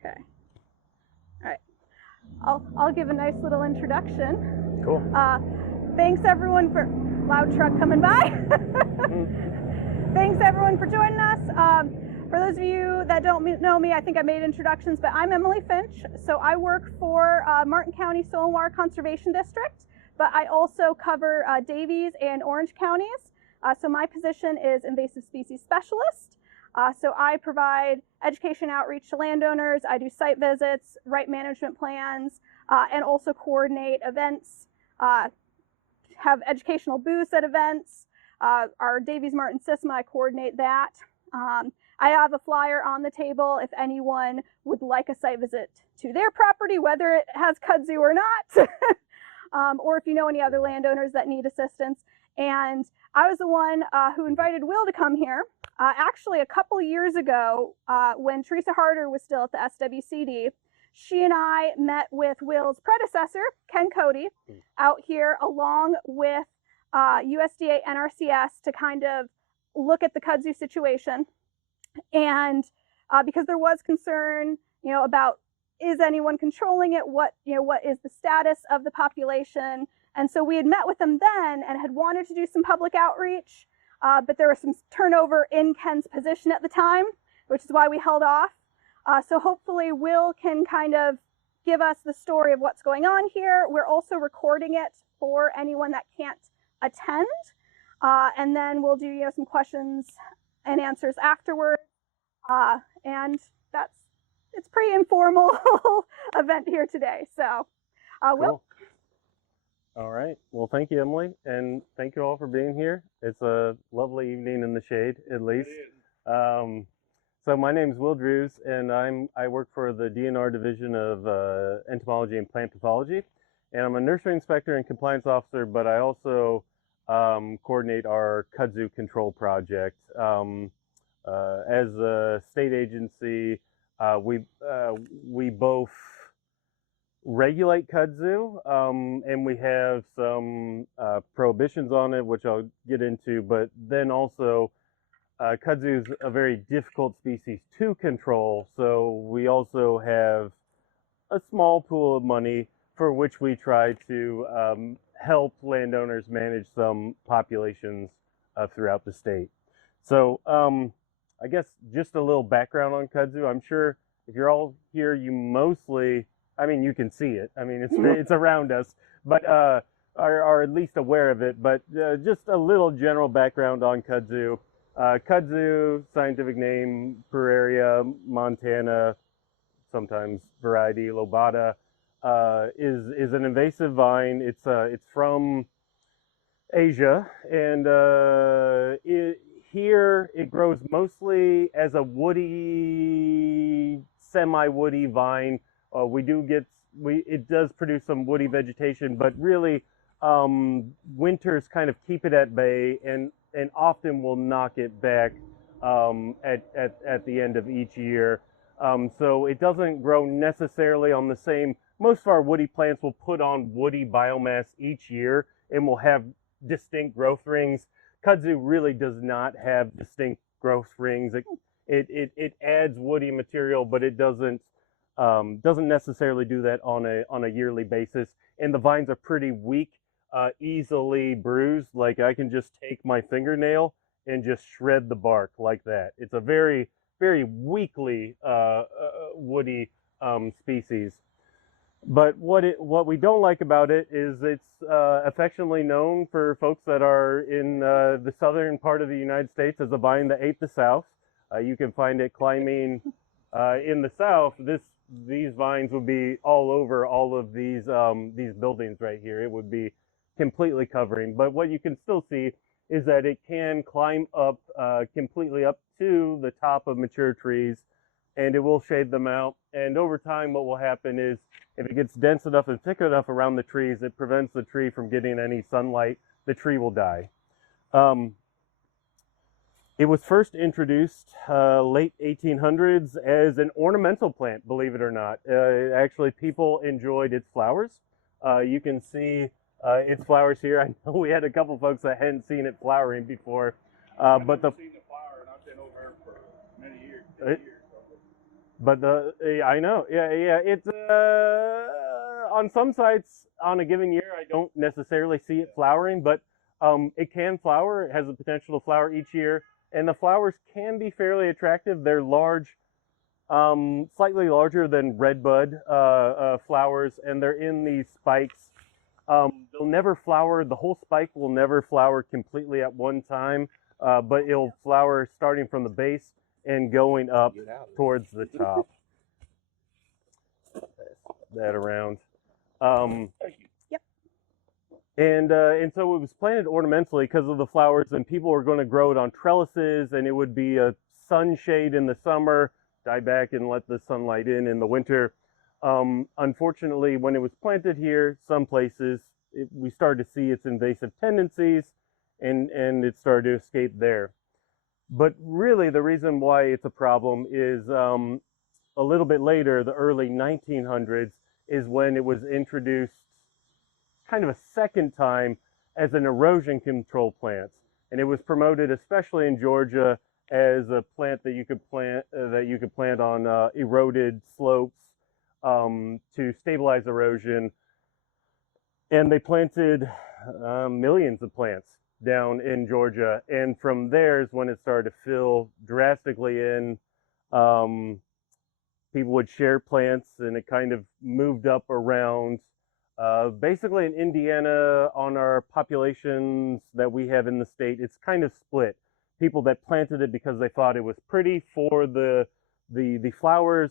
Okay. All right. I'll give a nice little introduction. Cool. Thanks everyone for loud truck coming by. Thanks everyone for joining us. For those of you that don't know me, I think I made introductions, but I'm Emily Finch. So I work for Martin County Soil and Water Conservation District, but I also cover Daviess and Orange counties. So my position is Invasive Species Specialist. So I provide education outreach to landowners. I do site visits, write management plans, and also coordinate events, have educational booths at events. Our Daviess-Martin CISMA, I coordinate that. I have a flyer on the table if anyone would like a site visit to their property, whether it has kudzu or not, or if you know any other landowners that need assistance. And I was the one who invited Will to come here. Actually, a couple years ago, when Teresa Harder was still at the SWCD, she and I met with Will's predecessor, Ken Cody, out here along with USDA NRCS to kind of look at the kudzu situation. And because there was concern, about is anyone controlling it? What is the status of the population? And so we had met with them then and had wanted to do some public outreach, but there was some turnover in Ken's position at the time, which is why we held off. So hopefully Will can kind of give us the story of what's going on here. We're also recording it for anyone that can't attend. And then we'll do some questions and answers afterward. And it's pretty informal event here today. So Will. Cool. All right. Well, thank you, Emily, and thank you all for being here. It's a lovely evening in the shade, at least. So my name is wdrews, and I work for the DNR division of Entomology and Plant Pathology, and I'm a nursery inspector and compliance officer, but I also coordinate our kudzu control project. As a state agency, we both regulate kudzu, and we have some prohibitions on it, which I'll get into, but then also kudzu is a very difficult species to control, so we also have a small pool of money for which we try to help landowners manage some populations throughout the state. So I guess just a little background on kudzu. I'm sure if you're all here, you mostly, you can see it. It's around us, but are at least aware of it. But just a little general background on kudzu. Kudzu, scientific name, Prairiea, Montana, sometimes variety lobata, is an invasive vine. It's from Asia, and here it grows mostly as a woody, semi-woody vine. It does produce some woody vegetation, but really winters kind of keep it at bay, and often will knock it back at the end of each year. So it doesn't grow necessarily on the same. Most of our woody plants will put on woody biomass each year and will have distinct growth rings. Kudzu really does not have distinct growth rings. It adds woody material, but it doesn't necessarily do that on a yearly basis. And the vines are pretty weak, easily bruised. Like I can just take my fingernail and just shred the bark like that. It's a very, very weakly woody species. But what we don't like about it is it's affectionately known for folks that are in the southern part of the United States as a vine that ate the South. You can find it climbing in the South. These vines would be all over all of these buildings right here. It would be completely covering. But what you can still see is that it can climb up completely up to the top of mature trees, and it will shade them out. And over time, what will happen is if it gets dense enough and thick enough around the trees, it prevents the tree from getting any sunlight. The tree will die. It was first introduced late 1800s as an ornamental plant, believe it or not. Actually, people enjoyed its flowers. You can see its flowers here. I know we had a couple folks that hadn't seen it flowering before. But the seen the flower, and I've been over here for many years. But I know, yeah. It's on some sites on a given year, I don't necessarily see it flowering, but it can flower. It has the potential to flower each year, and the flowers can be fairly attractive. They're large, slightly larger than redbud flowers, and they're in these spikes. They'll never flower. The whole spike will never flower completely at one time, but it'll flower starting from the base and going up towards the top. That around. Yep. And so it was planted ornamentally because of the flowers, and people were going to grow it on trellises, and it would be a sunshade in the summer, die back and let the sunlight in the winter. Unfortunately, when it was planted here, some places, we started to see its invasive tendencies, and it started to escape there. But really, the reason why it's a problem is a little bit later, the early 1900s, is when it was introduced kind of a second time as an erosion control plant. And it was promoted, especially in Georgia, as a plant that you could plant on eroded slopes to stabilize erosion. And they planted millions of plants down in Georgia. And from there is when it started to fill drastically in. People would share plants, and it kind of moved up around. Basically in Indiana, on our populations that we have in the state, it's kind of split. People that planted it because they thought it was pretty for the flowers,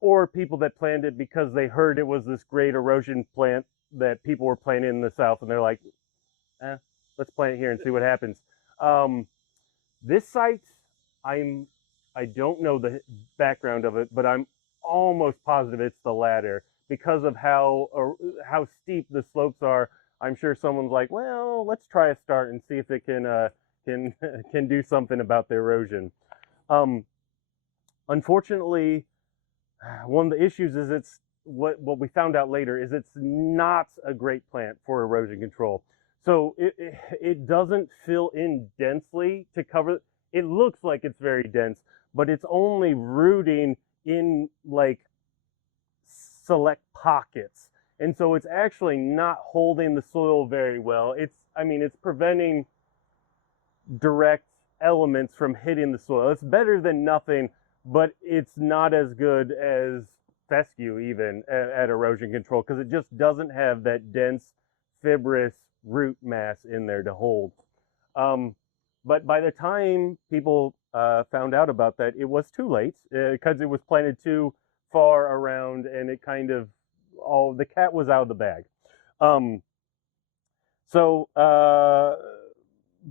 or people that planted it because they heard it was this great erosion plant that people were planting in the South, and they're like, let's plant it here and see what happens. This site, I don't know the background of it, but I'm almost positive it's the latter because of how steep the slopes are. I'm sure someone's like, well, let's try a start and see if it can do something about the erosion. Unfortunately, one of the issues is it's what we found out later is it's not a great plant for erosion control. So it doesn't fill in densely to cover. It looks like it's very dense, but it's only rooting in like select pockets. And so it's actually not holding the soil very well. It's preventing direct elements from hitting the soil. It's better than nothing, but it's not as good as fescue even at erosion control because it just doesn't have that dense fibrous root mass in there to hold. But by the time people found out about that, it was too late because it was planted too far around, and it kind of the cat was out of the bag.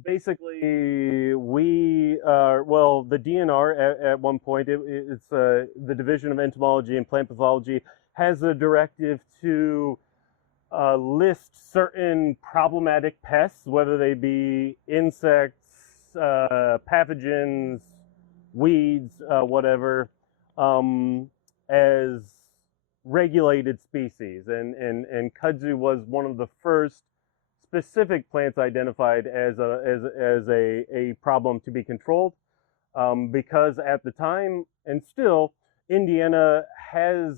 Basically, the DNR at one point, it's the Division of Entomology and Plant Pathology, has a directive to list certain problematic pests, whether they be insects, pathogens, weeds, whatever, as regulated species. And kudzu was one of the first specific plants identified as a problem to be controlled, because at the time, and still, Indiana has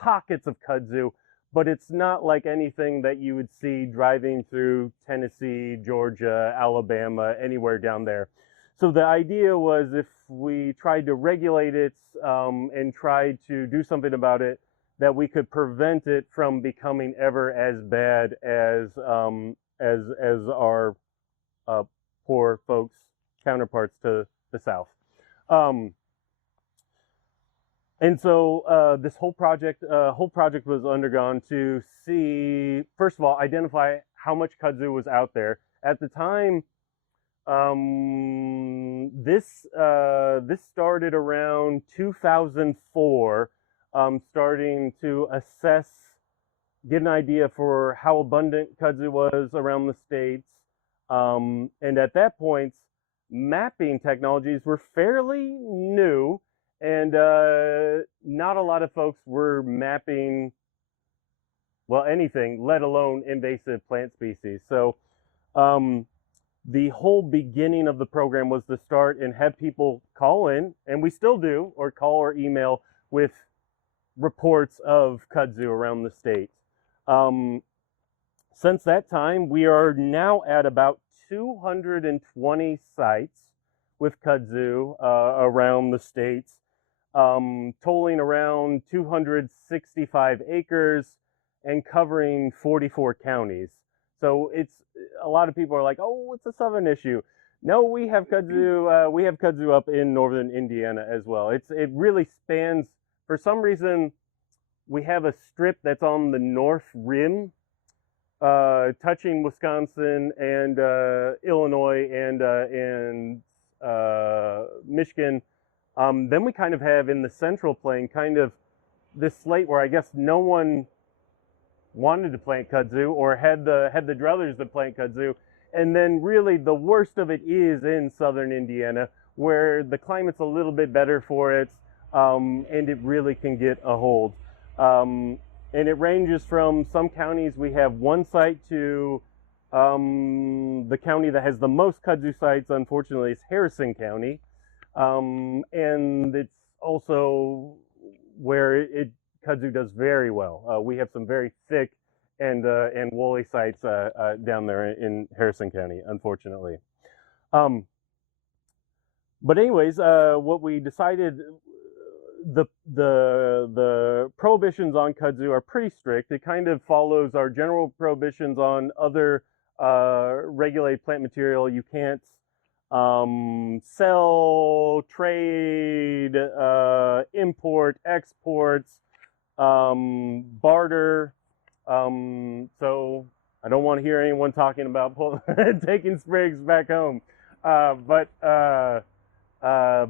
pockets of kudzu, but it's not like anything that you would see driving through Tennessee, Georgia, Alabama, anywhere down there. So the idea was if we tried to regulate it and tried to do something about it, that we could prevent it from becoming ever as bad as our poor folks counterparts to the south. And so this whole project was undergone to see, first of all, identify how much kudzu was out there. At the time, this started around 2004, starting to assess, get an idea for how abundant kudzu was around the states. And at that point, mapping technologies were fairly new, and not a lot of folks were mapping, well, anything, let alone invasive plant species. So the whole beginning of the program was to start and have people call in, and we still do, or call or email with reports of kudzu around the state. Since that time, we are now at about 220 sites with kudzu around the states, totaling around 265 acres and covering 44 counties. So it's, a lot of people are like, oh, it's a southern issue. No, we have kudzu up in northern Indiana as well. It really spans, for some reason, we have a strip that's on the north rim, touching Wisconsin and Illinois and Michigan. Then we kind of have in the central plain kind of this slate where I guess no one wanted to plant kudzu or had the druthers to plant kudzu. And then really the worst of it is in southern Indiana, where the climate's a little bit better for it, and it really can get a hold. And it ranges from some counties, we have one site, to the county that has the most kudzu sites, unfortunately, is Harrison County. And it's also where kudzu does very well. We have some very thick and woolly sites down there in Harrison County, unfortunately. But anyways, what we decided, the prohibitions on kudzu are pretty strict. It kind of follows our general prohibitions on other regulated plant material. You can't sell, trade, import, exports, barter. So I don't want to hear anyone talking about taking sprigs back home. But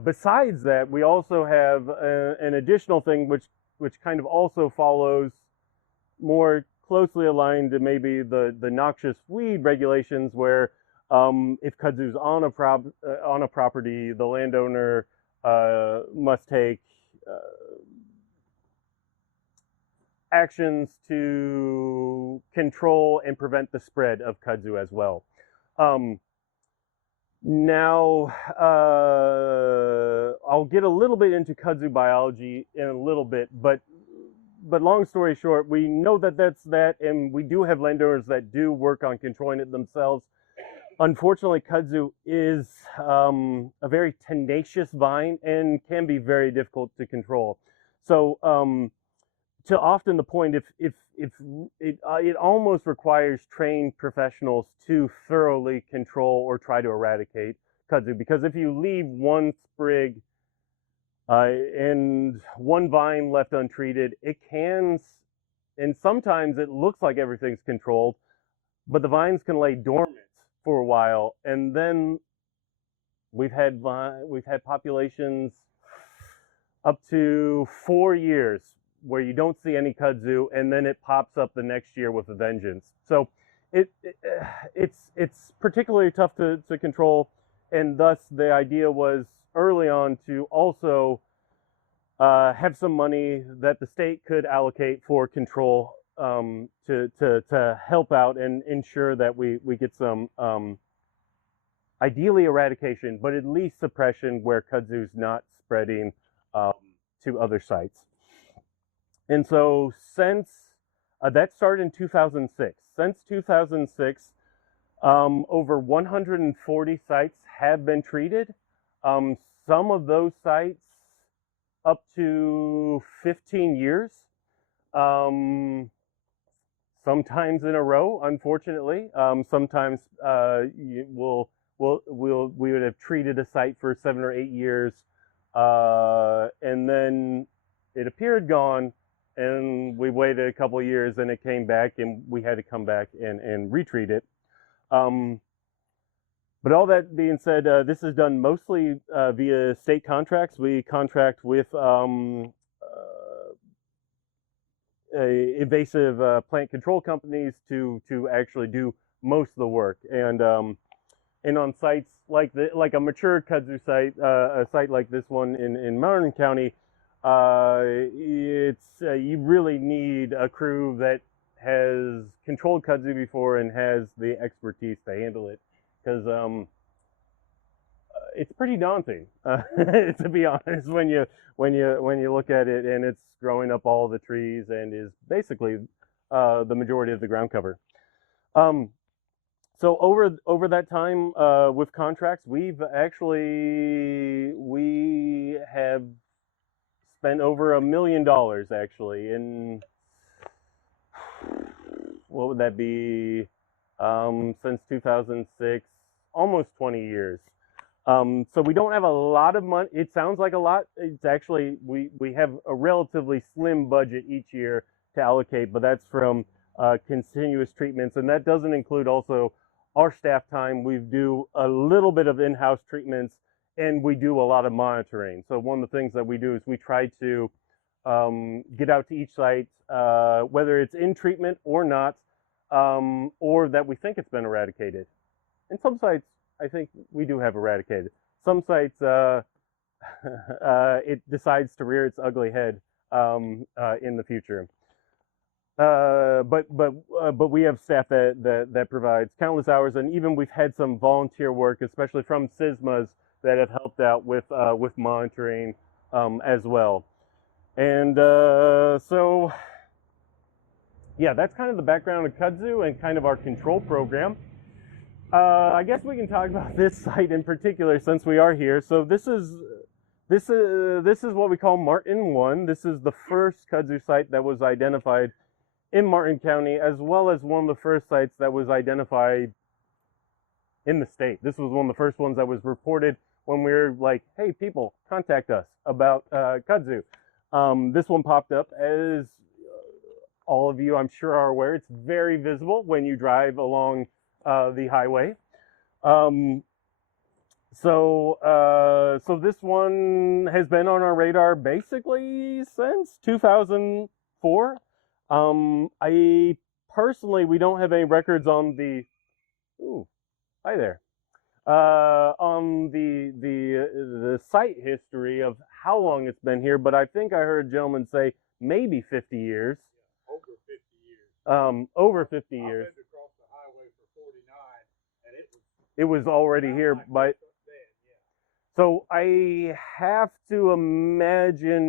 besides that, we also have an additional thing which kind of also follows more closely aligned to maybe the noxious weed regulations, where if kudzu's on a property, the landowner must take actions to control and prevent the spread of kudzu as well. Now, I'll get a little bit into kudzu biology in a little bit, but long story short, we know that that's that, and we do have landowners that do work on controlling it themselves. Unfortunately, kudzu is a very tenacious vine and can be very difficult to control. So, to often the point, if it almost requires trained professionals to thoroughly control or try to eradicate kudzu, because if you leave one sprig and one vine left untreated, it can, and sometimes it looks like everything's controlled, but the vines can lay dormant for a while, and then we've had populations up to 4 years where you don't see any kudzu, and then it pops up the next year with a vengeance. So it's particularly tough to control, and thus the idea was early on to also have some money that the state could allocate for control, to help out and ensure that we get some ideally eradication, but at least suppression where kudzu's not spreading to other sites. And so since that started in 2006, since 2006, over 140 sites have been treated. Some of those sites up to 15 years, sometimes in a row, unfortunately. Sometimes we would have treated a site for 7 or 8 years, and then it appeared gone, and we waited a couple of years, and it came back, and we had to come back and retreat it. But all that being said, this is done mostly via state contracts. We contract with invasive plant control companies to actually do most of the work. And on sites like a mature kudzu site, a site like this one in Martin County, you really need a crew that has controlled kudzu before and has the expertise to handle it. because it's pretty daunting, to be honest, when you look at it, and it's growing up all the trees and is basically the majority of the ground cover. So over that time with contracts, we have spent over $1 million actually in, what would that be, since 2006, almost 20 years. So we don't have a lot of money. It sounds like a lot. It's actually, we have a relatively slim budget each year to allocate, but that's from continuous treatments, and that doesn't include also our staff time. We do a little bit of in-house treatments, and we do a lot of monitoring. So one of the things that we do is we try to get out to each site, whether it's in treatment or not, or that we think it's been eradicated. And some sites, I think we do have eradicated. Some sites, it decides to rear its ugly head in the future. But we have staff that provides countless hours, and even we've had some volunteer work, especially from CISMAs, that have helped out with monitoring as well. And so, yeah, that's kind of the background of Kudzu and kind of our control program. I guess we can talk about this site in particular since we are here. So this is what we call Martin 1. This is the first Kudzu site that was identified in Martin County, as well as one of the first sites that was identified in the state. This was one of the first ones that was reported when we were like, hey, people, contact us about Kudzu. This one popped up, as all of you I'm sure are aware. It's very visible when you drive along the highway. So this one has been on our radar basically since 2004. I personally, we don't have any records on the, ooh, hi there, on the site history of how long it's been here, but I think I heard a gentleman say maybe 50 years. Yeah, over 50 years. Over 50 years. I lived across the highway for 49, and it was already here by. Yeah. So I have to imagine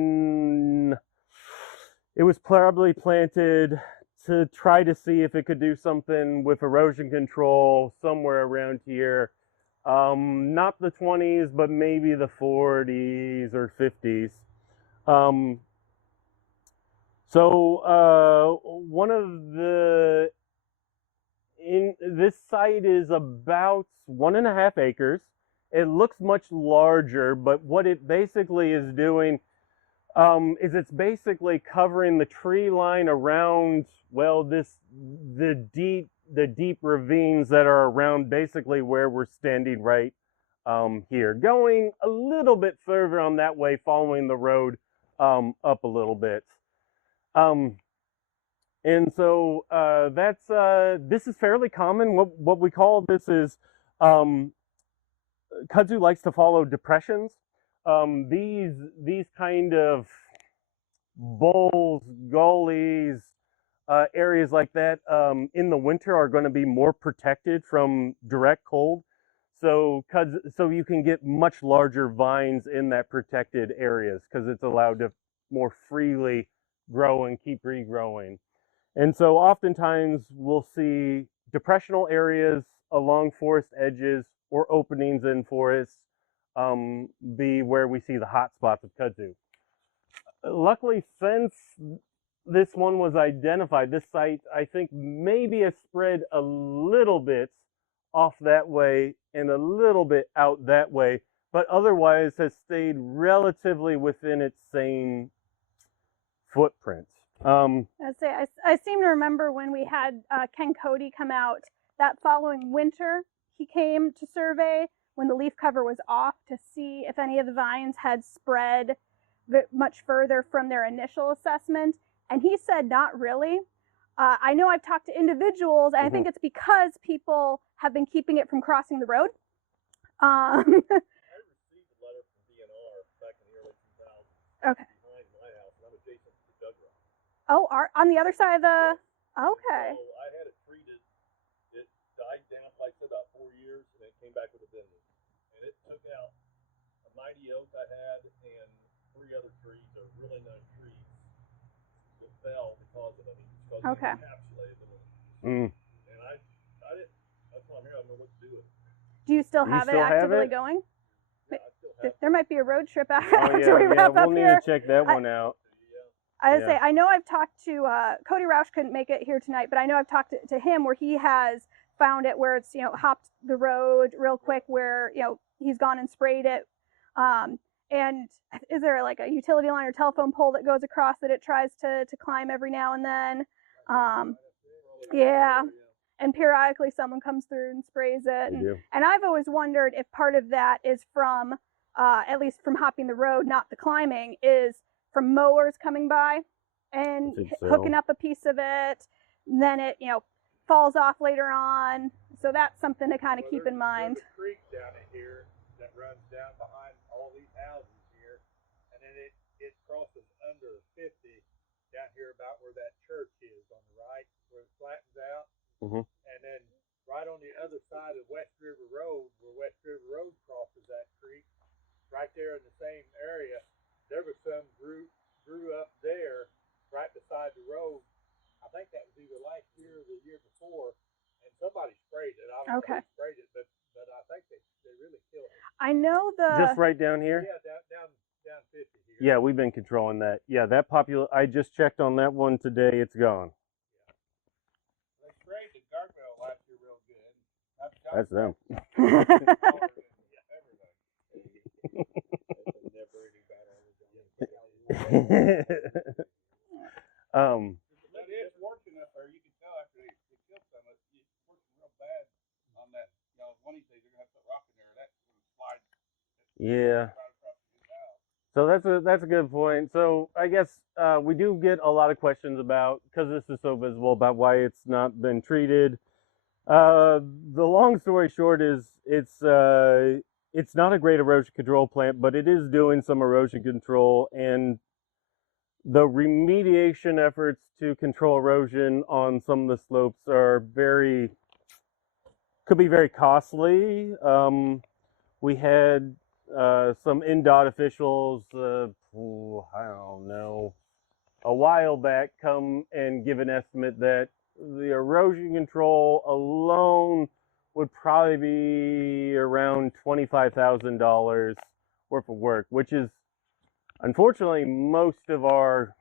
it was probably planted to try to see if it could do something with erosion control somewhere around here. Not the 20s, but maybe the 40s or 50s. One of the, this site is about 1.5 acres. It looks much larger, but what it basically is doing is it's basically covering the tree line around, well, the deep ravines that are around basically where we're standing right here. Going a little bit further on that way, following the road up a little bit. And so that's this is fairly common. What we call this is Kudzu likes to follow depressions. These kind of bowls, gullies, areas like that in the winter are going to be more protected from direct cold. So you can get much larger vines in that protected areas because it's allowed to more freely grow and keep regrowing. And so oftentimes we'll see depressional areas along forest edges or openings in forests be where we see the hot spots of kudzu. Luckily, since this one was identified, this site, I think, maybe has spread a little bit off that way and a little bit out that way, but otherwise has stayed relatively within its same footprint. I seem to remember when we had Ken Cody come out that following winter, he came to survey when the leaf cover was off to see if any of the vines had spread much further from their initial assessment. And he said, not really. I know I've talked to individuals, and I think it's because people have been keeping it from crossing the road. I received a letter from DNR back in the early 2000s. Okay. Behind my house, and I'm adjacent to the Doug Rock. Oh, on the other side of the, okay. So I had it treated. It died down like I said, about 4 years, and it came back with a vengeance. And it took out a mighty oak I had and 3 other trees, or really nice trees, that fell because of it. Because Okay. it encapsulated them. Mm. And I didn't, that's why I'm here, I don't know what to do with it. Do you still You have still it have actively it? going? Yeah, I still have There might be a road trip Oh after yeah, we wrap we'll up need here. to check that one out. I would Yeah. say, I know I've talked to, Cody Roush couldn't make it here tonight, but I know I've talked to him where he has found it where it's, hopped the road real quick where, he's gone and sprayed it. And is there like a utility line or telephone pole that goes across that it tries to climb every now and then? Yeah. And periodically someone comes through and sprays it. They do. And I've always wondered if part of that is from, at least from hopping the road, not the climbing, is from mowers coming by and I think so. hooking up a piece of it. Then it, falls off later on. So that's something to kind of keep in mind. There's a creek down in here that runs down behind all these houses here, and then it crosses under 50 down here about where that church is on the right, where it flattens out. Mhm. And then right on the other side of West River Road, where West River Road crosses that creek, right there in the same area, there was some grew up there right beside the road. I think that was either last year or the year before, and somebody sprayed it. I don't know who sprayed it, but I think they really killed it. I know Just right down here? Yeah, down 50 here. Yeah, we've been controlling that. Yeah, that I just checked on that one today. It's gone. They sprayed the guardrail last year real good. That's them. But it's working up there. You can tell after they killed some of it, it's working real bad on that. One of these days they're gonna have to put rock in there. That's gonna slide. Yeah. Right across the house. So that's a good point. So I guess we do get a lot of questions about, because this is so visible, about why it's not been treated. The long story short is it's not a great erosion control plant, but it is doing some erosion control, and the remediation efforts to control erosion on some of the slopes could be very costly. We had some NDOT officials, I don't know, a while back come and give an estimate that the erosion control alone would probably be around $25,000 worth of work, which is unfortunately most of our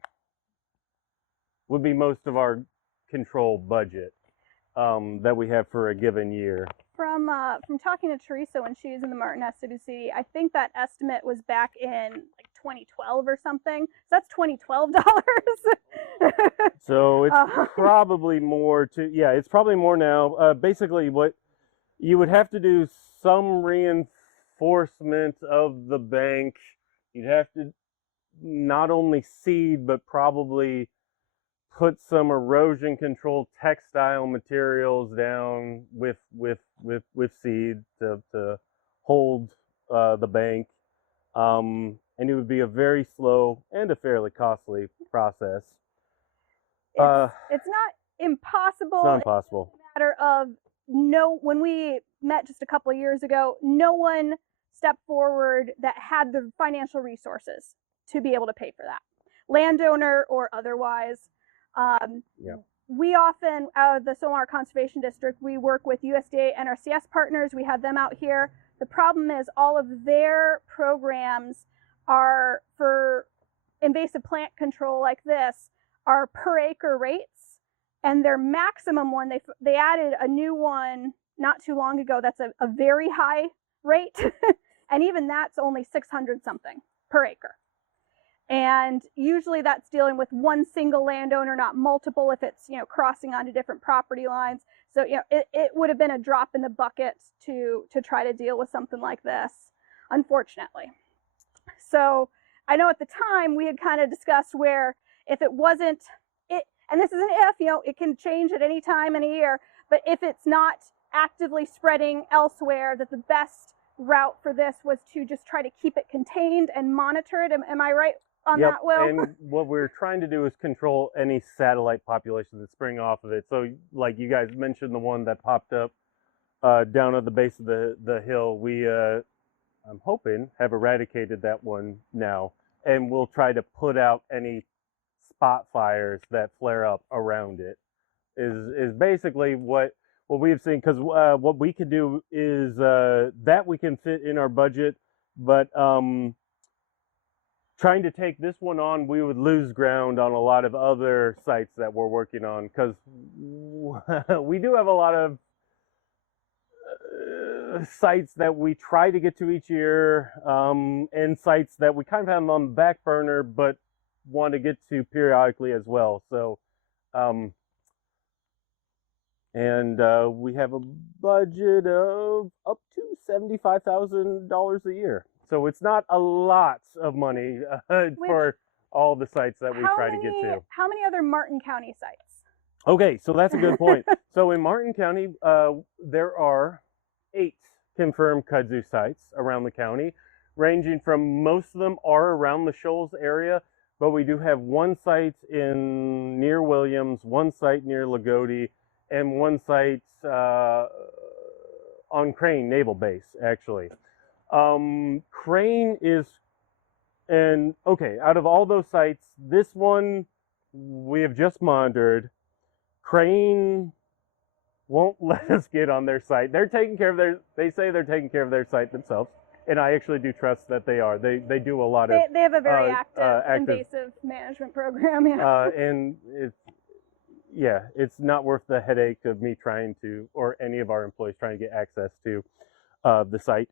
control budget that we have for a given year. From talking to Teresa when she was in the Martin SWCD, I think that estimate was back in like 2012 or something. So that's $2012. So it's probably more it's probably more now. Basically what you would have to do, some reinforcement of the bank. You'd have to not only seed, but probably put some erosion control textile materials down with seed to hold the bank, and it would be a very slow and a fairly costly process. It's not impossible. It's not impossible. It's a matter of when we met just a couple of years ago, no one stepped forward that had the financial resources to be able to pay for that, landowner or otherwise. We often, out of the Solomar Conservation District, we work with USDA NRCS partners. We have them out here. The problem is all of their programs are for invasive plant control like this are per acre rates, and their maximum one, they added a new one not too long ago that's a very high rate, and even that's only 600 something per acre. And usually that's dealing with one single landowner, not multiple, if it's crossing onto different property lines. So it would have been a drop in the bucket to try to deal with something like this, unfortunately. So I know at the time we had kind of discussed where if it wasn't and this is an if, it can change at any time in a year, but if it's not actively spreading elsewhere, that the best route for this was to just try to keep it contained and monitor it. Am I right on that, Will? And what we're trying to do is control any satellite population that's springing off of it. So like you guys mentioned, the one that popped up down at the base of the hill. We, I'm hoping, have eradicated that one now, and we'll try to put out any spot fires that flare up around it. Is basically what we've seen, because what we could do is that we can fit in our budget, but trying to take this one on, we would lose ground on a lot of other sites that we're working on, because we do have a lot of sites that we try to get to each year, and sites that we kind of have on the back burner but want to get to periodically as well. So we have a budget of up to $75,000 a year. So it's not a lot of money for all the sites that we try to get to. How many other Martin County sites? Okay, so that's a good point. So in Martin County, there are 8 confirmed kudzu sites around the county, ranging from, most of them are around the Shoals area, but we do have 1 site near Williams, 1 site near Lagodi, and 1 site on Crane Naval Base, actually. Crane is, and okay, out of all those sites, this one we have just monitored. Crane won't let us get on their site. They're taking care of they say they're taking care of their site themselves, and I actually do trust that they are. They do a lot of. They have a very active invasive management program. Yeah. And it's not worth the headache of me trying to, or any of our employees trying to get access to the site.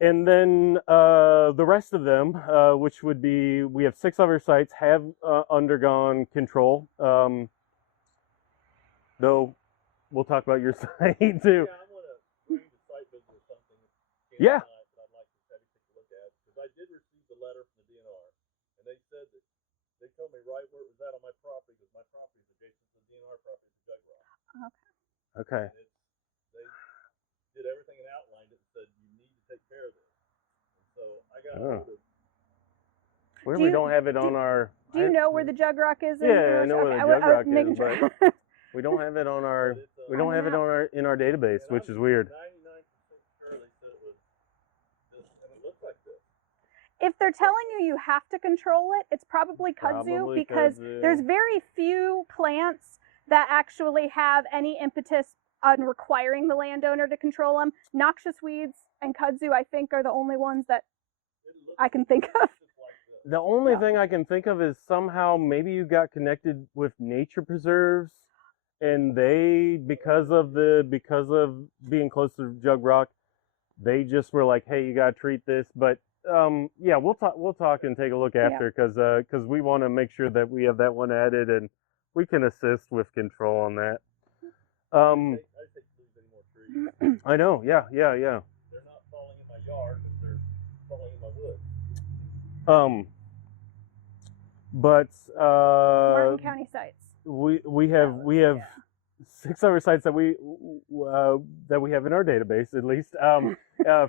And then the rest of them, which would be, we have 6 other sites, have undergone control. Though we'll talk about your site too. Yeah, I want to bring the site visit or something. Yeah. That I'd like to have you take a look at, because I did receive the letter from the DNR, and they said that they told me right where it was at on my property, because my property is adjacent to the DNR property at Jug Rock. Okay. They did everything and outlined it and said you need to take care of this. And so I got hold of. We don't have it on our. Do you know where the Jug Rock is? Yeah, I know where the Jug Rock is, sure. but we don't have it on our. We don't have it on in our database, which is weird. 99% sure they said it was this, and it looked like this. If they're telling you have to control it, it's probably kudzu, because there's very few plants that actually have any impetus on requiring the landowner to control them. Noxious weeds and kudzu, I think, are the only ones that I can think of. The only thing I can think of is somehow maybe you got connected with nature preserves, and they, because of being close to Jug Rock, they just were like, hey, you got to treat this. But yeah, we'll talk and take a look after, because we want to make sure that we have that one added, and we can assist with control on that. I hate to lose any more trees. I know, yeah. They're not falling in my yard, but they're falling in my woods. But Martin County sites. We have 6 other sites that we have in our database, at least,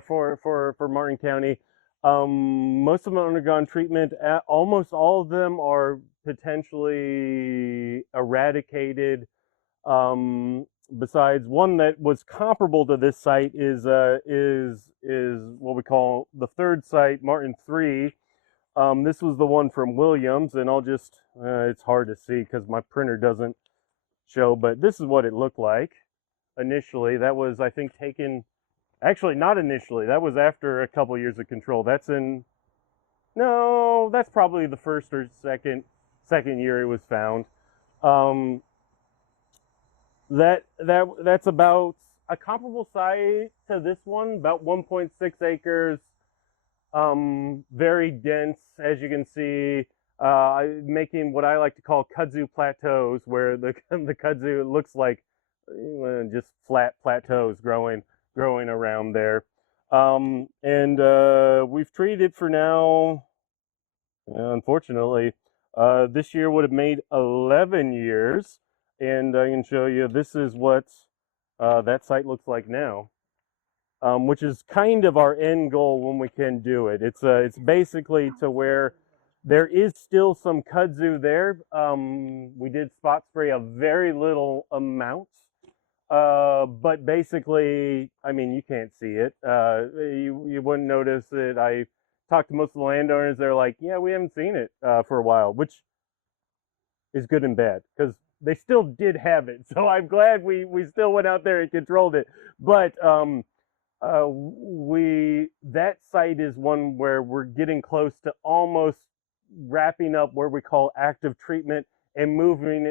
for Martin County. Most of them have undergone treatment. Almost all of them are potentially eradicated. Besides one that was comparable to this site is what we call the 3rd site, Martin 3. This was the one from Williams, and I'll just, it's hard to see because my printer doesn't show, but this is what it looked like initially. That was, I think, taken, actually not initially, that was after a couple years of control. That's probably the 1st or second year it was found. That's about a comparable site to this one, about 1.6 acres. Very dense, as you can see, making what I like to call kudzu plateaus, where the kudzu looks like just flat plateaus growing around there. We've treated it for now, unfortunately, this year would have made 11 years, and I can show you, this is what that site looks like now. Which is kind of our end goal when we can do it. It's basically to where there is still some kudzu there. We did spot spray a very little amount, But basically, I mean, you can't see it. You wouldn't notice it. I talked to most of the landowners. They're like, yeah, we haven't seen it for a while, which is good and bad because they still did have it. So I'm glad we still went out there and controlled it. But that site is one where we're getting close to almost wrapping up where we call active treatment and moving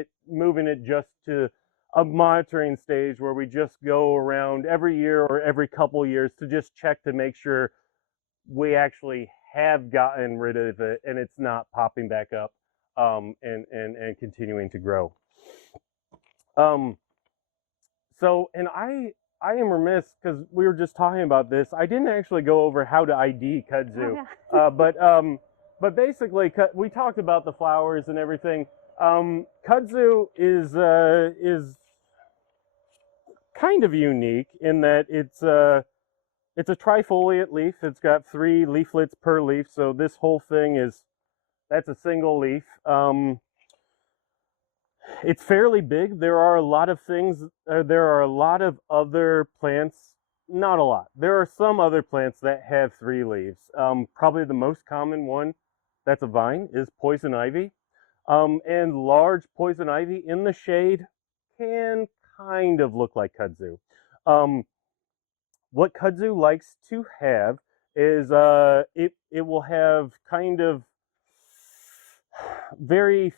it just to a monitoring stage where we just go around every year or every couple years to just check to make sure we actually have gotten rid of it and it's not popping back up and continuing to grow. So, and I am remiss because we were just talking about this. I didn't actually go over how to ID kudzu, but basically we talked about the flowers and everything. Kudzu is kind of unique in that it's a trifoliate leaf. It's got 3 leaflets per leaf, so this whole thing that's a single leaf. It's fairly big. There are a lot of things, there are a lot of other plants, not a lot. There are some other plants that have 3 leaves. Probably the most common one that's a vine is poison ivy. And large poison ivy in the shade can kind of look like kudzu. What kudzu likes to have is it will have kind of very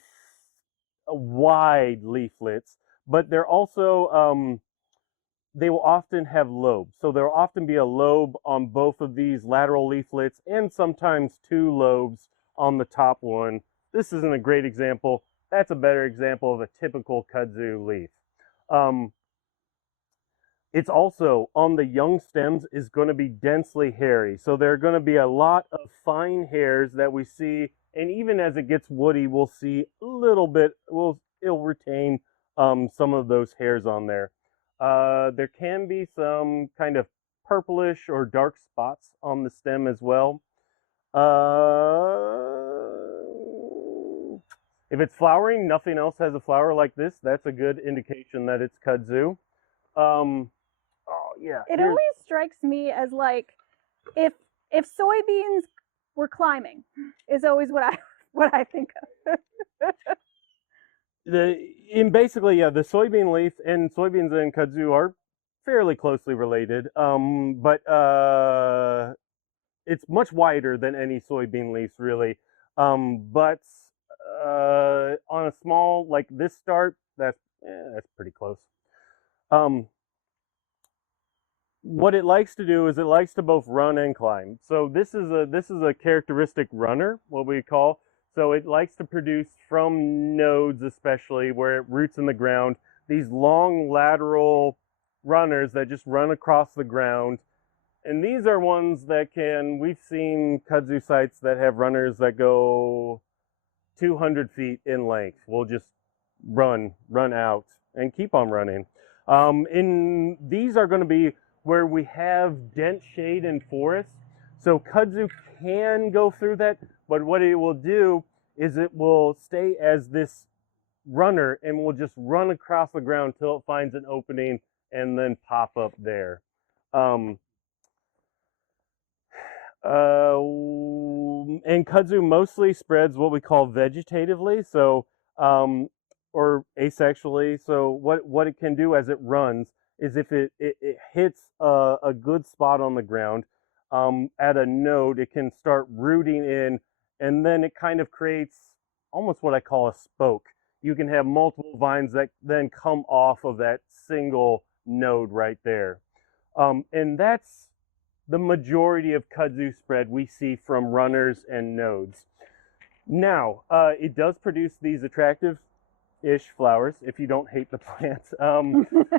wide leaflets, but they're also they will often have lobes. So there will often be a lobe on both of these lateral leaflets and sometimes 2 lobes on the top one. This isn't a great example. That's a better example of a typical kudzu leaf. It's also, on the young stems, is going to be densely hairy. So there are going to be a lot of fine hairs that we see, and even as it gets woody, we'll see a little bit, it'll retain some of those hairs on there. There can be some kind of purplish or dark spots on the stem as well. If it's flowering, nothing else has a flower like this, that's a good indication that it's kudzu. Oh yeah. It always strikes me as like if soybeans were climbing is always what I think of. Basically, yeah, the soybean leaf and soybeans and kudzu are fairly closely related, but it's much wider than any soybean leaves, really. But on a small like this start, that's pretty close. What it likes to do is it likes to both run and climb. So this is a characteristic runner, what we call. So it likes to produce from nodes, especially where it roots in the ground, these long lateral runners that just run across the ground. And these are ones that we've seen kudzu sites that have runners that go 200 feet in length. We'll just run out and keep on running. And these are going to be where we have dense shade and forest. So kudzu can go through that, but what it will do is it will stay as this runner and will just run across the ground till it finds an opening and then pop up there. And kudzu mostly spreads what we call vegetatively, so or asexually. So what it can do as it runs is if it hits a good spot on the ground at a node, it can start rooting in, and then it kind of creates almost what I call a spoke. You can have multiple vines that then come off of that single node right there. And that's the majority of kudzu spread we see from runners and nodes. Now, it does produce these attractive-ish flowers, if you don't hate the plant.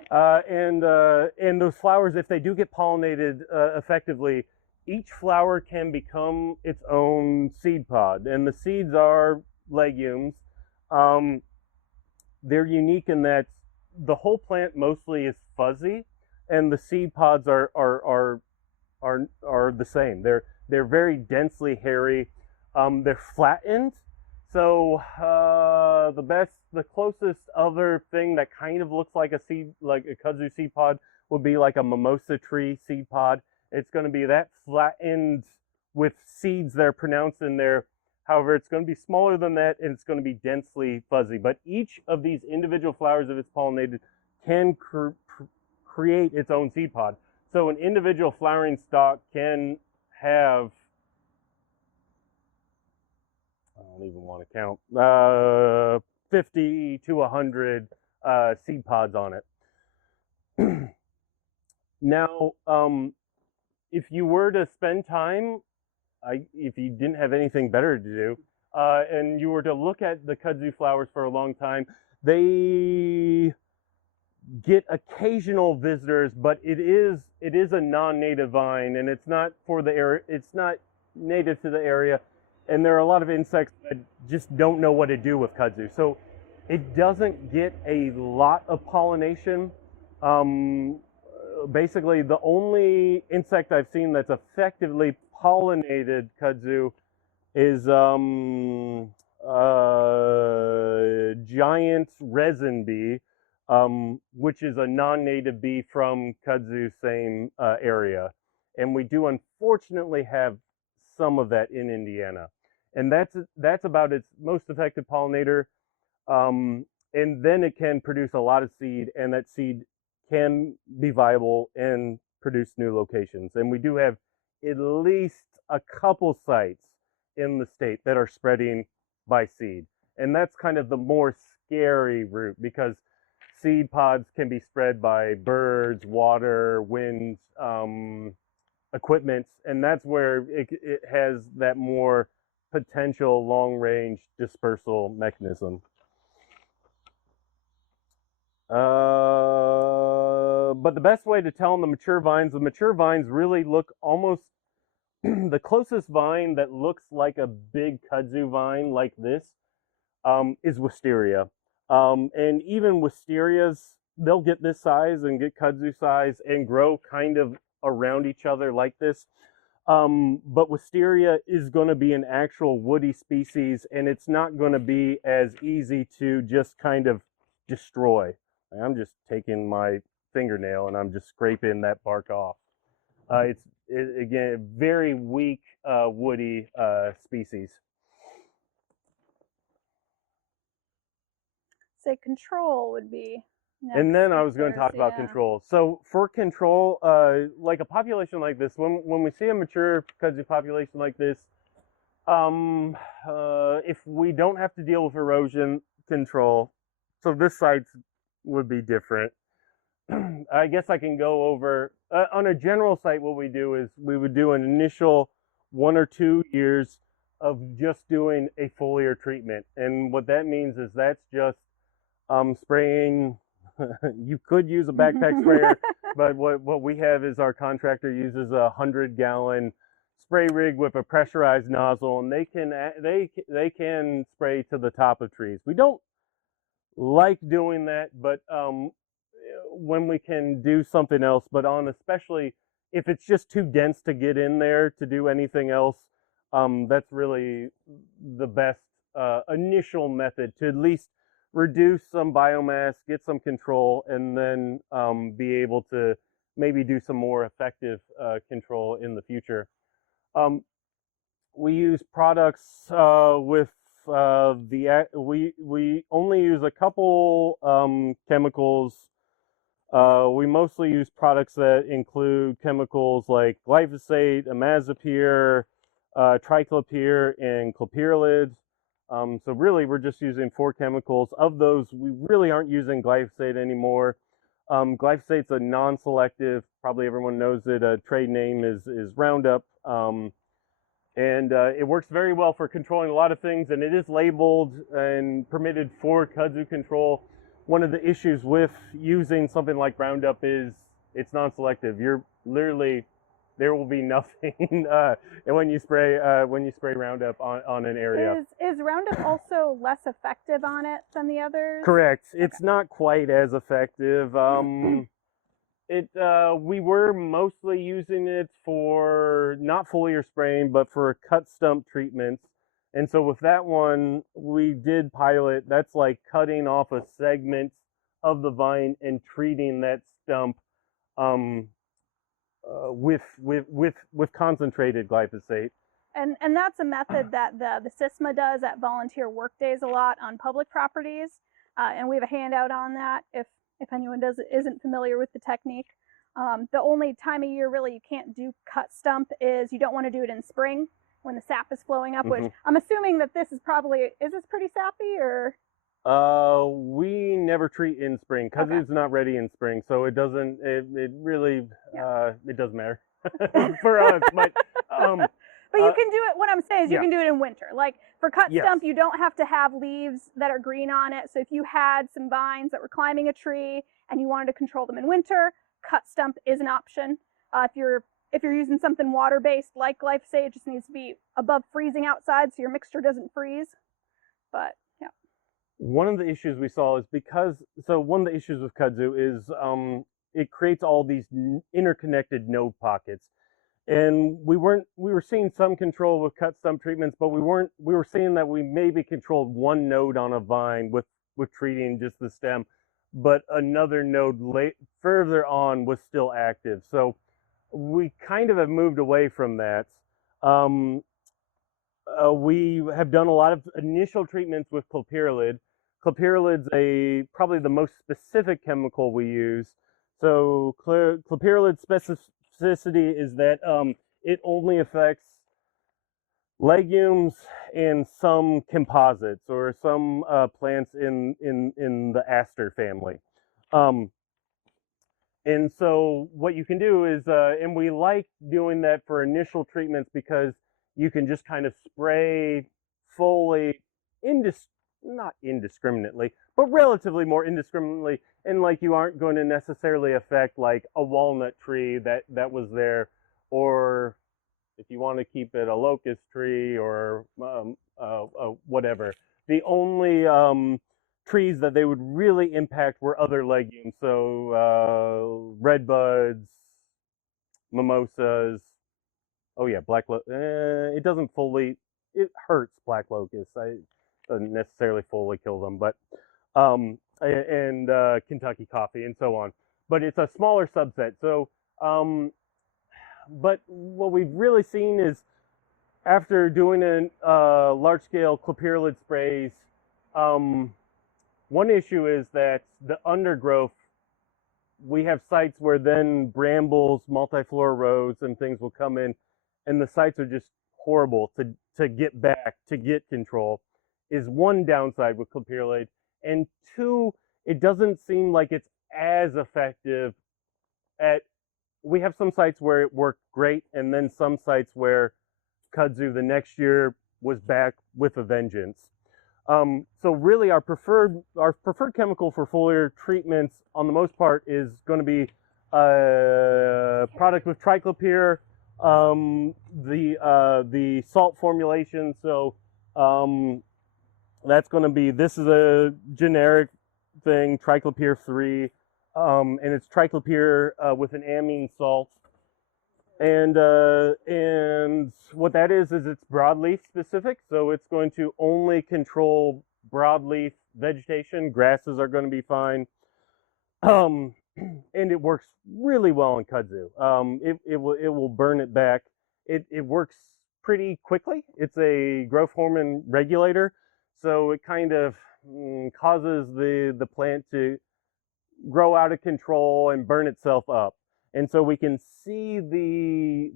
And those flowers, if they do get pollinated effectively, each flower can become its own seed pod. And the seeds are legumes. They're unique in that the whole plant mostly is fuzzy, and the seed pods are the same. They're very densely hairy. They're flattened, So the closest other thing that kind of looks like a seed, like a kudzu seed pod, would be like a mimosa tree seed pod. It's going to be that flat end with seeds that are pronounced in there. However, it's going to be smaller than that, and it's going to be densely fuzzy. But each of these individual flowers, if it's pollinated, can create its own seed pod. So an individual flowering stalk can have, I don't even want to count, 50 to 100 seed pods on it. Now, if you were to spend time, if you didn't have anything better to do, and you were to look at the kudzu flowers for a long time, they get occasional visitors, but it is a non-native vine, and it's not for the area. It's not native to the area, and there are a lot of insects that just don't know what to do with kudzu. So it doesn't get a lot of pollination. Basically, the only insect I've seen that's effectively pollinated kudzu is giant resin bee, which is a non-native bee from kudzu same area. And we do unfortunately have some of that in Indiana. And that's about its most effective pollinator. And then it can produce a lot of seed, and that seed can be viable and produce new locations. And we do have at least a couple sites in the state that are spreading by seed. And that's kind of the more scary route, because seed pods can be spread by birds, water, wind, equipment, and that's where it has that more potential long-range dispersal mechanism. But the best way to tell on the mature vines really look almost the closest vine that looks like a big kudzu vine like this is wisteria. And even wisterias, they'll get this size and get kudzu size and grow kind of around each other like this. But wisteria is going to be an actual woody species, and it's not going to be as easy to just kind of destroy. I'm just taking my fingernail and I'm just scraping that bark off. Again, a very weak woody species. Say control would be next. And then I was going to talk about control. So for control, like a population like this, when we see a mature kudzu population like this, if we don't have to deal with erosion control, so this site would be different. I guess I can go over, on a general site, what we do is we would do an initial 1 or 2 years of just doing a foliar treatment. And what that means is that's just spraying. You could use a backpack sprayer, but what we have is our contractor uses a 100-gallon spray rig with a pressurized nozzle, and they can spray to the top of trees. We don't like doing that, but when we can do something else, but especially if it's just too dense to get in there to do anything else, that's really the best initial method to at least reduce some biomass, get some control, and then be able to maybe do some more effective control in the future. We use products with we only use a couple chemicals. We mostly use products that include chemicals like glyphosate, imazapyr, triclopyr, and clopyralid. So really, we're just using 4 chemicals. Of those, we really aren't using glyphosate anymore. Glyphosate's a non-selective. Probably everyone knows it. A trade name is Roundup. And it works very well for controlling a lot of things, and it is labeled and permitted for kudzu control. One of the issues with using something like Roundup is it's non-selective. You're literally, there will be nothing and when you spray Roundup on an area. Is Roundup also less effective on it than the others? Correct. It's not quite as effective. We were mostly using it for not foliar spraying, but for cut stump treatments. And so with that one, we did pilot. That's like cutting off a segment of the vine and treating that stump with concentrated glyphosate. And that's a method that the CISMA does at volunteer work days a lot on public properties. And we have a handout on that if anyone isn't familiar with the technique. The only time of year really you can't do cut stump is you don't want to do it in spring when the sap is flowing up, which I'm assuming that this is this pretty sappy or? We never treat in spring because it's not ready in spring. So it doesn't, it really, it doesn't matter for us, but you can do it, what I'm saying is you can do it in winter. Like for cut stump, you don't have to have leaves that are green on it. So if you had some vines that were climbing a tree and you wanted to control them in winter, cut stump is an option. If you're using something water-based like glyphosate, it just needs to be above freezing outside so your mixture doesn't freeze. But yeah. One of the issues we saw is one of the issues with kudzu is it creates all these interconnected node pockets. And we were seeing some control with cut stump treatments, but we were seeing that we maybe controlled one node on a vine with treating just the stem, but another node further on was still active. So we kind of have moved away from that. We have done a lot of initial treatments with clopyralid. Clopyralid's probably the most specific chemical we use. So clopyralid specificity is that it only affects legumes and some composites or some plants in the aster family. And so what you can do is, and we like doing that for initial treatments because you can just kind of spray fully, not indiscriminately, but relatively more indiscriminately, and like you aren't going to necessarily affect like a walnut tree that was there, or if you want to keep it a locust tree or whatever. The only trees that they would really impact were other legumes, so redbuds, mimosas. Oh yeah, black locust. It doesn't fully. It hurts black locust. It doesn't necessarily fully kill them, but and Kentucky coffee and so on. But it's a smaller subset. So, but what we've really seen is after doing a large-scale clopyralid sprays, one issue is that the undergrowth. We have sites where then brambles, multiflora rows, and things will come in, and the sites are just horrible to get control. Is one downside with clopyralid, and two, it doesn't seem like it's as effective we have some sites where it worked great, and then some sites where kudzu the next year was back with a vengeance. So really our preferred chemical for foliar treatments on the most part is going to be a product with triclopyr, the salt formulation. So that's going to be, this is a generic thing, triclopyr 3, and it's triclopyr with an amine salt. And what that is it's broadleaf specific, so it's going to only control broadleaf vegetation. Grasses are going to be fine, and it works really well in kudzu. It will burn it back. It works pretty quickly. It's a growth hormone regulator, so it kind of causes the plant to grow out of control and burn itself up. And so we can see the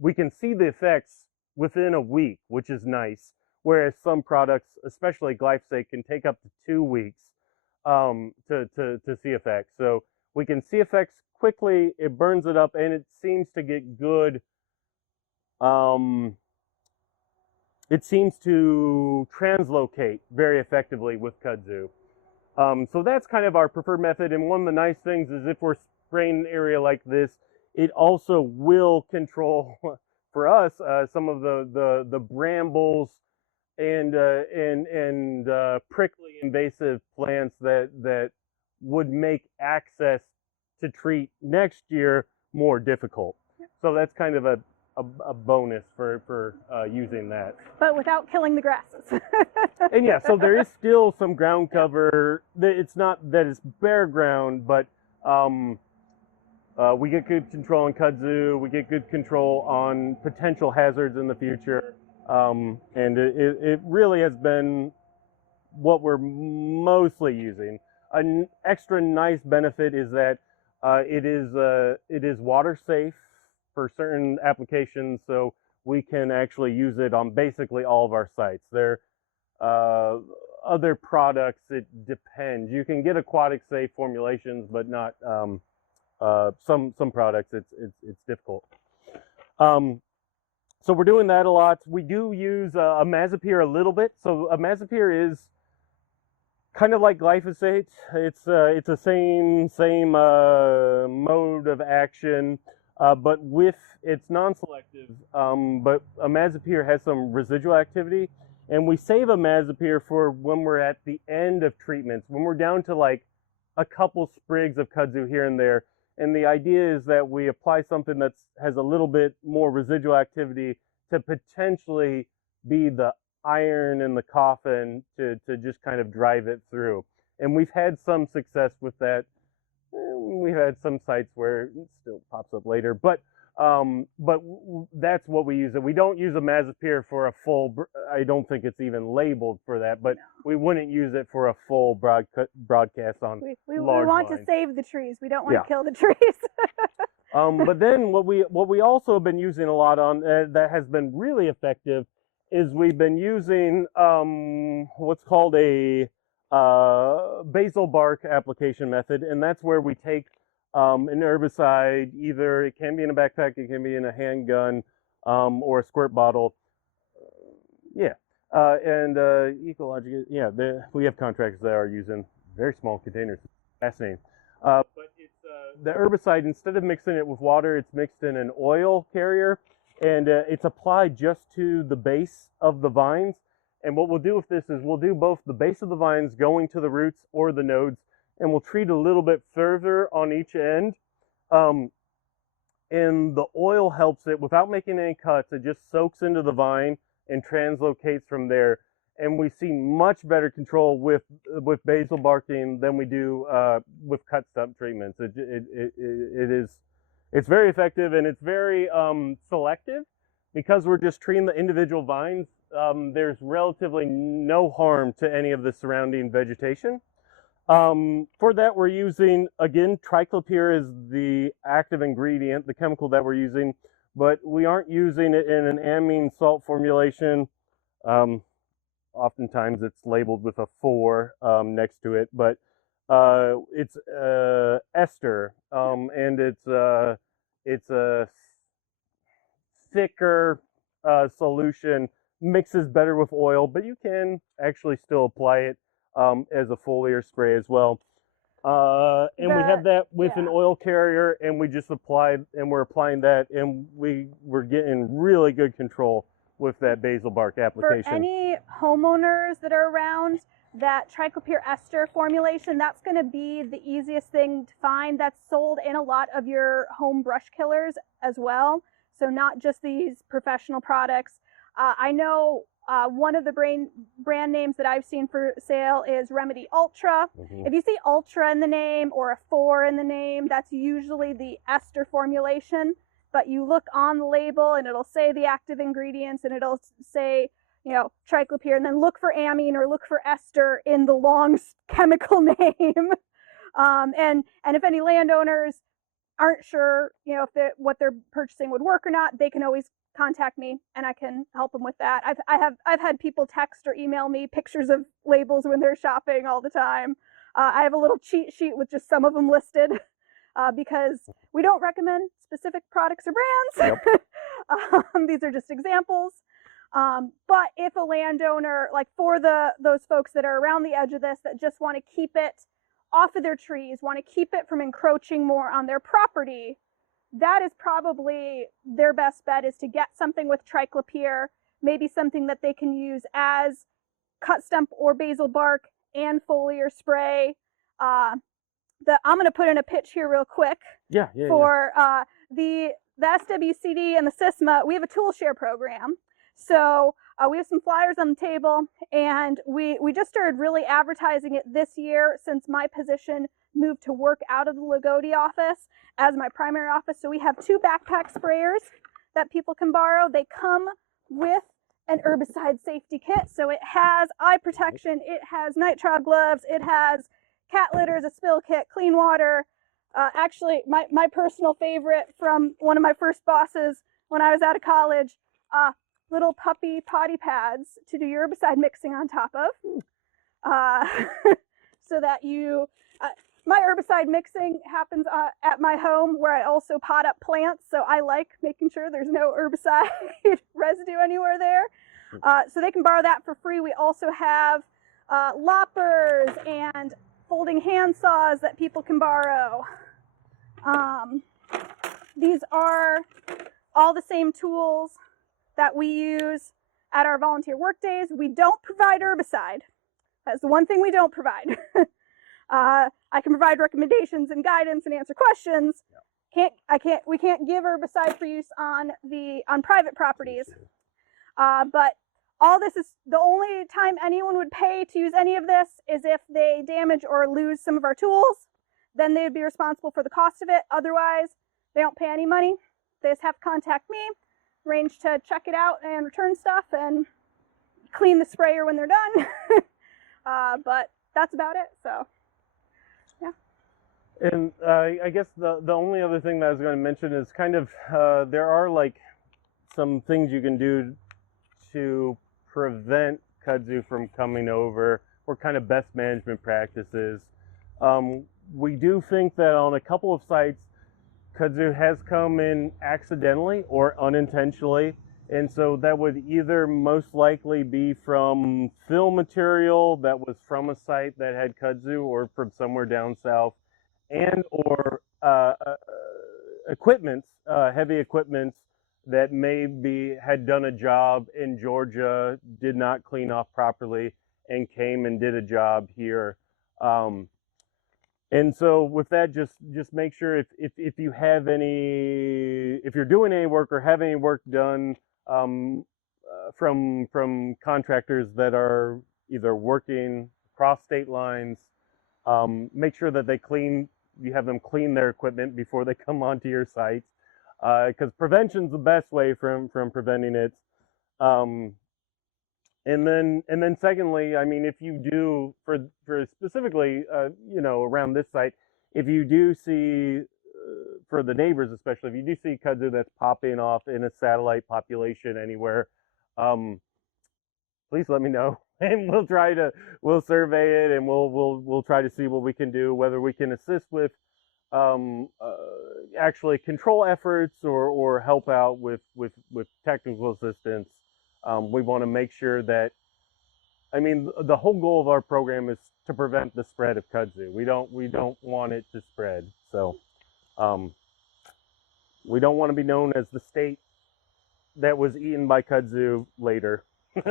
effects within a week, which is nice. Whereas some products, especially glyphosate, can take up to 2 weeks to see effects. So we can see effects quickly. It burns it up, and it seems to get good. It seems to translocate very effectively with kudzu. So that's kind of our preferred method. And one of the nice things is if we're spraying an area like this, it also will control for us some of the brambles and prickly invasive plants that would make access to treat next year more difficult. So that's kind of a bonus for using that. But without killing the grasses. And yeah, so there is still some ground cover. It's not that it's bare ground, but we get good control on kudzu. We get good control on potential hazards in the future. And it really has been what we're mostly using. An extra nice benefit is that it is water safe for certain applications, so we can actually use it on basically all of our sites. There other products, it depends. You can get aquatic safe formulations, but not some products. It's difficult. So we're doing that a lot. We do use imazapyr a little bit. So imazapyr is kind of like glyphosate. It's the same mode of action, but it's non-selective. But imazapyr has some residual activity, and we save imazapyr for when we're at the end of treatments, when we're down to like a couple sprigs of kudzu here and there. And the idea is that we apply something that has a little bit more residual activity to potentially be the iron in the coffin to just kind of drive it through. And we've had some success with that. We've had some sites where it still pops up later, but that's what we use. We don't use imazapyr for a full, I don't think it's even labeled for that, but we wouldn't use it for a full broadcast on we large want lines. to save the trees. We don't want Yeah. to kill the trees. But then what we also have been using a lot on that has been really effective is we've been using what's called a basal bark application method, and that's where we take an herbicide. Either it can be in a backpack, it can be in a handgun, or a squirt bottle. And Ecology, we have contractors that are using very small containers. Fascinating. But it's the herbicide, instead of mixing it with water, it's mixed in an oil carrier, and it's applied just to the base of the vines. And what we'll do with this is we'll do both the base of the vines going to the roots or the nodes, and we'll treat a little bit further on each end. And the oil helps it without making any cuts. It just soaks into the vine and translocates from there. And we see much better control with basal barking than we do with cut stump treatments. It's very effective, and it's very selective because we're just treating the individual vines. There's relatively no harm to any of the surrounding vegetation. For that, we're using, again, triclopyr is the active ingredient, the chemical that we're using, but we aren't using it in an amine salt formulation. Oftentimes it's labeled with a 4 next to it, but it's ester, and it's a thicker solution, mixes better with oil, but you can actually still apply it as a foliar spray as well. And we have that with an oil carrier, and we just we're applying that, and we're getting really good control with that basal bark application. For any homeowners that are around, that triclopyr ester formulation, that's going to be the easiest thing to find. That's sold in a lot of your home brush killers as well. So not just these professional products. I know one of the brand names that I've seen for sale is Remedy Ultra. If you see Ultra in the name or a 4 in the name, that's usually the ester formulation. But you look on the label and it'll say the active ingredients, and it'll say, triclopyr, and then look for amine or look for ester in the long chemical name. And if any landowners aren't sure, if what they're purchasing would work or not, they can always contact me and I can help them with that. I've had people text or email me pictures of labels when they're shopping all the time. I have a little cheat sheet with just some of them listed. Because we don't recommend specific products or brands. Yep. These are just examples. But if a landowner, like for those folks that are around the edge of this that just want to keep it off of their trees, want to keep it from encroaching more on their property, that is probably their best bet, is to get something with triclopyr, maybe something that they can use as cut stump or basal bark and foliar spray. I'm going to put in a pitch here real quick for the the SWCD and the CISMA, we have a tool share program. So we have some flyers on the table, and we just started really advertising it this year since my position moved to work out of the Lagodi office as my primary office. So we have 2 backpack sprayers that people can borrow. They come with an herbicide safety kit. So it has eye protection, it has nitrile gloves, it has cat litters, a spill kit, clean water. Actually, my personal favorite from one of my first bosses when I was out of college, little puppy potty pads to do your herbicide mixing on top of. So that you, my herbicide mixing happens at my home where I also pot up plants. So I like making sure there's no herbicide residue anywhere there. So they can borrow that for free. We also have loppers and folding hand saws that people can borrow. These are all the same tools that we use at our volunteer work days. We don't provide herbicide. That's the one thing we don't provide. I can provide recommendations and guidance and answer questions. We can't give herbicide for use on private properties. But all this is, the only time anyone would pay to use any of this is if they damage or lose some of our tools. Then they would be responsible for the cost of it. Otherwise, they don't pay any money. They just have to contact me, arrange to check it out and return stuff and clean the sprayer when they're done. But that's about it, so yeah. And I guess the only other thing that I was going to mention is kind of, there are like some things you can do to prevent kudzu from coming over, or kind of best management practices. We do think that on a couple of sites, kudzu has come in accidentally or unintentionally, and so that would either most likely be from fill material that was from a site that had kudzu, or from somewhere down south, and or equipments, heavy equipments that maybe had done a job in Georgia, did not clean off properly, and came and did a job here. And so with that, just make sure if you have any, if you're doing any work or have any work done from contractors that are either working across state lines, make sure that you have them clean their equipment before they come onto your site, because prevention's the best way from preventing it. And then secondly, I mean, if you do, for specifically, you know, around this site, if you do see, for the neighbors especially, if you do see kudzu that's popping off in a satellite population anywhere, please let me know, and we'll survey it, and we'll try to see what we can do, whether we can assist with actually control efforts or help out with technical assistance. We want to make sure that, I mean, the whole goal of our program is to prevent the spread of kudzu. We don't want it to spread. So we don't want to be known as the state that was eaten by kudzu later. So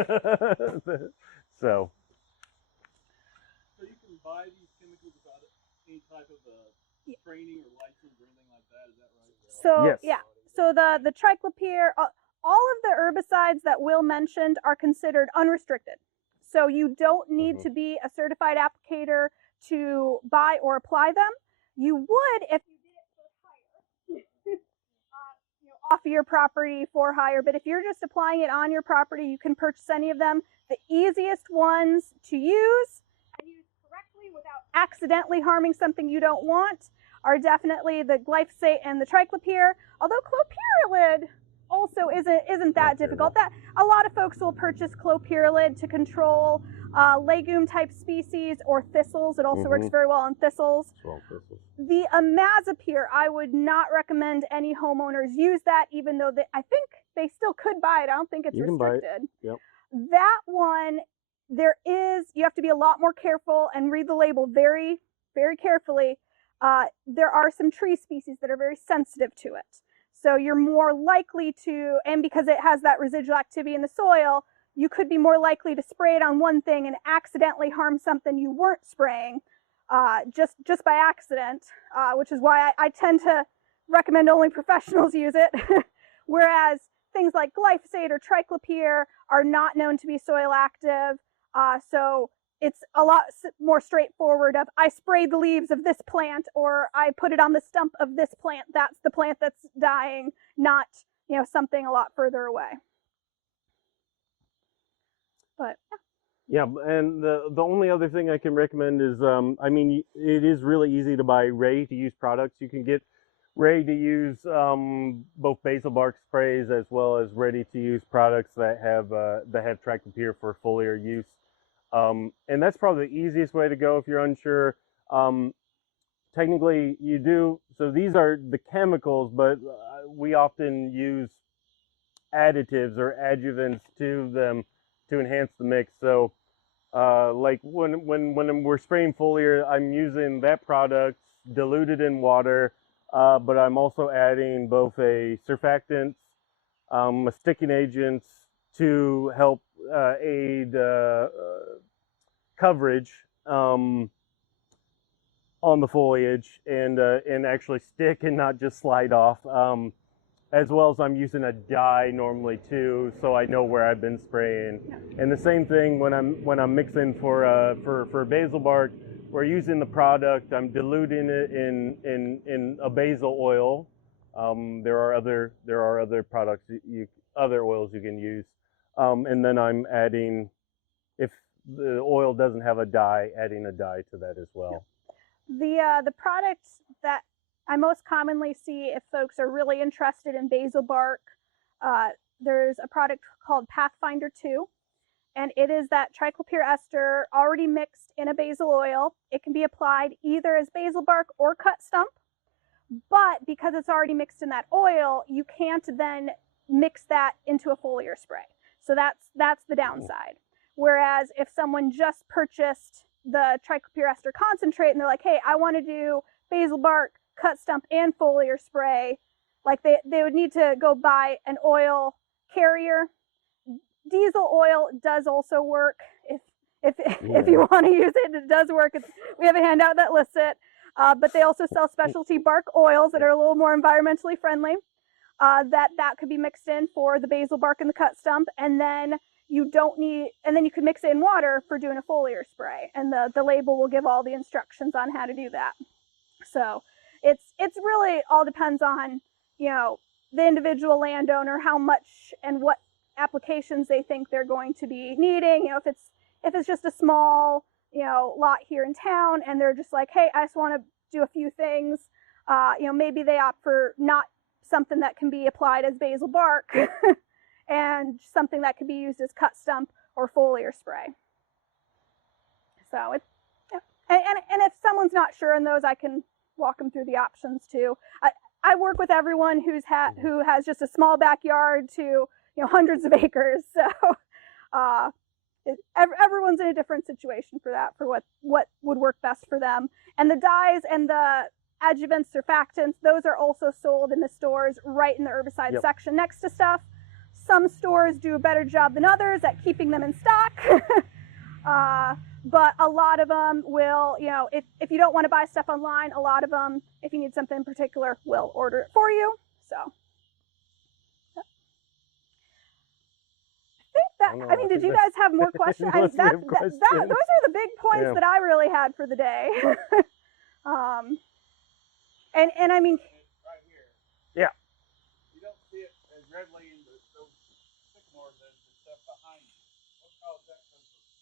you can buy these chemicals without any type of training or license or anything like that, is that right? So yes. yeah, so the triclopyr, all of the herbicides that Will mentioned are considered unrestricted. So you don't need to be a certified applicator to buy or apply them. You would if you did it for hire, you know, off of your property for hire. But if you're just applying it on your property, you can purchase any of them. The easiest ones to use and use correctly without accidentally harming something you don't want are definitely the glyphosate and the triclopyr. Although clopyralid also isn't that difficult. That a lot of folks will purchase clopyralid to control legume type species or thistles. It also works very well on thistles. The imazapyr, I would not recommend any homeowners use that, even though I think they still could buy it. I don't think it's restricted. Yep. That one, you have to be a lot more careful and read the label very, very carefully. There are some tree species that are very sensitive to it. So you're more likely to, and because it has that residual activity in the soil, you could be more likely to spray it on one thing and accidentally harm something you weren't spraying just by accident, which is why I tend to recommend only professionals use it, whereas things like glyphosate or triclopyr are not known to be soil active. So it's a lot more straightforward of I sprayed the leaves of this plant or I put it on the stump of this plant. That's the plant that's dying, not, you know, something a lot further away. But yeah, and the only other thing I can recommend is, I mean, it is really easy to buy ready-to-use products. You can get ready-to-use both basil bark sprays as well as ready-to-use products that have triclopyr for foliar use. And that's probably the easiest way to go if you're unsure. Technically, you do, so these are the chemicals, but we often use additives or adjuvants to them to enhance the mix. So like when we're spraying foliar, I'm using that product diluted in water, but I'm also adding both a surfactant, a sticking agent to help aid coverage on the foliage and actually stick and not just slide off. As well as I'm using a dye normally too, so I know where I've been spraying. Yeah. And the same thing when I'm mixing for basil bark, we're using the product. I'm diluting it in a basil oil. There are other products other oils you can use, and then I'm adding, if the oil doesn't have a dye, adding a dye to that as well. Yeah. The products that I most commonly see if folks are really interested in basil bark, there's a product called Pathfinder 2, and it is that triclopyr ester already mixed in a basil oil. It can be applied either as basil bark or cut stump, but because it's already mixed in that oil, you can't then mix that into a foliar spray. So that's the downside. Whereas if someone just purchased the triclopyr ester concentrate and they're like, hey, I want to do basil bark, cut stump, and foliar spray, like they would need to go buy an oil carrier. Diesel oil does also work if you want to use it. It does work. We have a handout that lists it, but they also sell specialty bark oils that are a little more environmentally friendly. That could be mixed in for the basil bark and the cut stump, and then you could mix it in water for doing a foliar spray, and the label will give all the instructions on how to do that. So it's really all depends on, you know, the individual landowner, how much and what applications they think they're going to be needing. You know, if it's just a small, you know, lot here in town and they're just like, hey, I just want to do a few things, you know, maybe they opt for not something that can be applied as basil bark and something that could be used as cut stump or foliar spray. So it's, yeah. And if someone's not sure in those, I can walk them through the options too. I work with everyone who has just a small backyard to, you know, hundreds of acres. So everyone's in a different situation for that, for what would work best for them. And the dyes and the adjuvants, surfactants, those are also sold in the stores right in the herbicide section next to stuff. Some stores do a better job than others at keeping them in stock. But a lot of them will, you know, if you don't want to buy stuff online, a lot of them, if you need something in particular, will order it for you. So I mean, did you guys have more questions? Those are the big points that I really had for the day. And I mean, right here. Yeah. You don't see it as readily in those sycamores as the stuff behind you. What caused that?